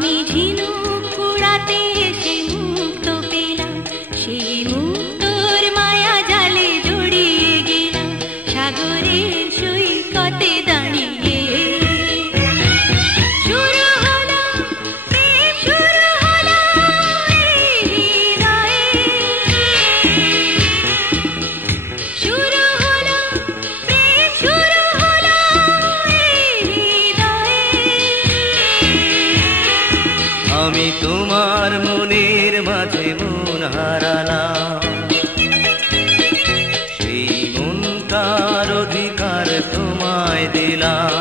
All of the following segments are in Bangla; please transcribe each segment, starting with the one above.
আমি ঝিনুক কুড়াতে এসে মুক্ত পেলাম, সেই মুক্তোর মায়া জালে জড়িয়ে গেলাম সাগরের সৈকতে দাঁড়িয়ে। শুরু হলো প্রেম, শুরু হলো এই হৃদয়ে, শুরু হলো প্রেম, শুরু হলো এই হৃদয়ে। আমি তোমার মনের মাঝে মন হারালাম, সেই মনটার অধিকার তোমায় দিলাম।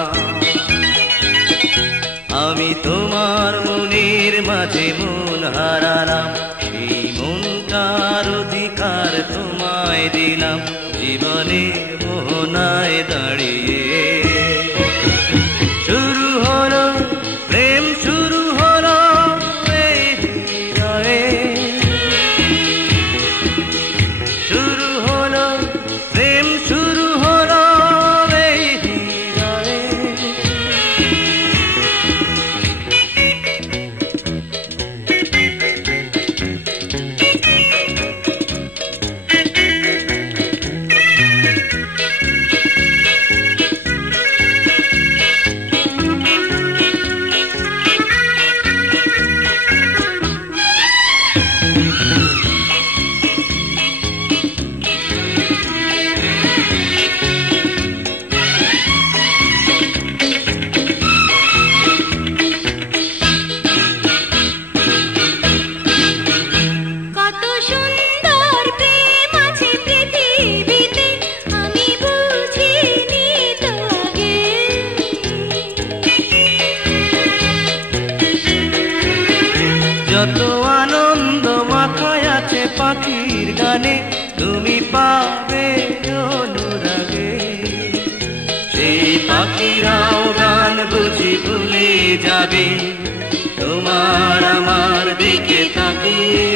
আমি তোমার মনের মাঝে মন হারালাম, সেই মনটার অধিকার তোমায় দিলাম জীবনের মোহনায় দাঁড়িয়ে। শুরু হলো প্রেম, শুরু হলো এই হৃদয়ে, শুরু হলো প্রেম, শুরু হলো এই হৃদয়ে। কত সুন্দর প্রেম আছে পৃথিবীতে, আমি বুঝিনি তো আগে। যত আনন্দ মাথায় আছে পাখির গানে, তুমি পাবে অনুরাগে। সেই পাখিরাও গান বুঝি ভুলে যাবে তোমার আমার দিকে তাকিয়ে।